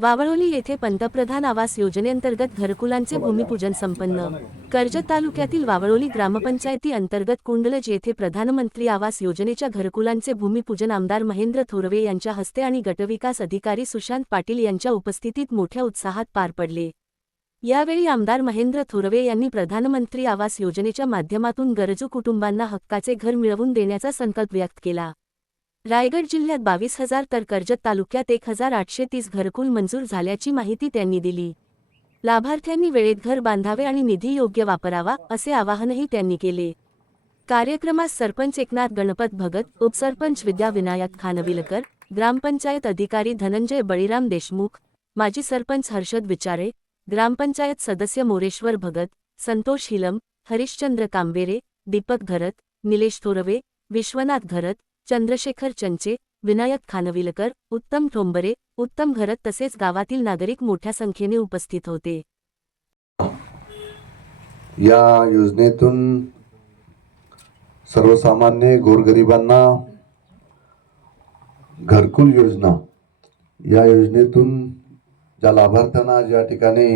वावळोली येथे पंतप्रधान आवास योजनेअंतर्गत घरकुलांचे भूमिपूजन संपन्न. कर्जत तालुक्यातील वावळोली ग्रामपंचायती अंतर्गत कुंडलज येथे प्रधानमंत्री आवास योजनेच्या घरकुलांचे भूमिपूजन आमदार महेंद्र थोरवे यांच्या हस्ते आणि गटविकास अधिकारी सुशांत पाटील यांच्या उपस्थितीत मोठ्या उत्साहात पार पडले. यावेळी आमदार महेंद्र थोरवे यांनी प्रधानमंत्री आवास योजनेच्या माध्यमातून गरजू कुटुंबांना हक्काचे घर मिळवून देण्याचा संकल्प व्यक्त केला. रायगड जिल्ह्यात बावीस हजार तर कर्जत तालुक्यात एक हजार आठशे तीस घरकुल मंजूर झाल्याची माहिती त्यांनी दिली. लाभार्थ्यांनी वेळेत घर बांधावे आणि निधी योग्य वापरावा असे आवाहनही त्यांनी केले. कार्यक्रमास सरपंच एकनाथ गणपत भगत उपसरपंच विद्या विनायक खानविलकर ग्रामपंचायत अधिकारी धनंजय बळीराम देशमुख माजी सरपंच हर्षद विचारे ग्रामपंचायत सदस्य मोरेश्वर भगत संतोष हिलम हरिश्चंद्र कांबेरे दीपक घरत निलेश थोरवे विश्वनाथ घरत चंद्रशेखर चंचे विनायक खानविलकर उत्तम ठोंबरे उत्तम घरत तसेच गावातील नागरिक मोठ्या संख्येने उपस्थित होते. या योजनेतून सर्वसामान्य गोरगरिबांना घरकुल योजना या योजनेतून ज्या लाभार्थ्यांना ज्या ठिकाणी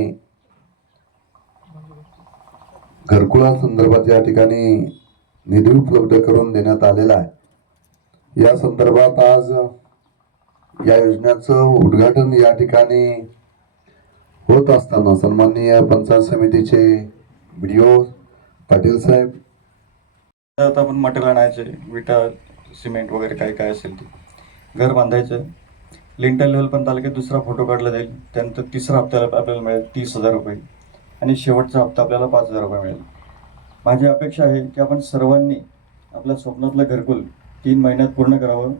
घरकुला संदर्भात या ठिकाणी निधी उपलब्ध करून देण्यात आलेला आहे या संदर्भात आज या योजनेचं उद्घाटन या ठिकाणी होत असताना सन्माननीय पंचायत समितीचे बीडीओ पाटील साहेब. आता आपण मटेरियल आणायचे विटा सिमेंट वगैरे काय काय असेल ते. घर बांधायचं. लिंटल लेवल पण तालुक्यात दुसरा फोटो काढला जाईल. त्यानंतर तिसरा हप्त्याला आपल्याला मिळेल तीस हजार रुपये. आणि शेवटचा हप्ता आपल्याला पाच हजार रुपये मिळेल. माझी अपेक्षा आहे की आपण सर्वांनी आपल्या स्वप्नातलं घरकुल तीन महिन्यात पूर्ण करावं.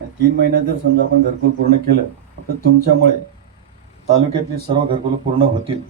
आणि तीन महिन्यात जर समजा आपण घरकुल पूर्ण केलं तर तुमच्यामुळे तालुक्यातली सर्व घरकुलं पूर्ण होतील.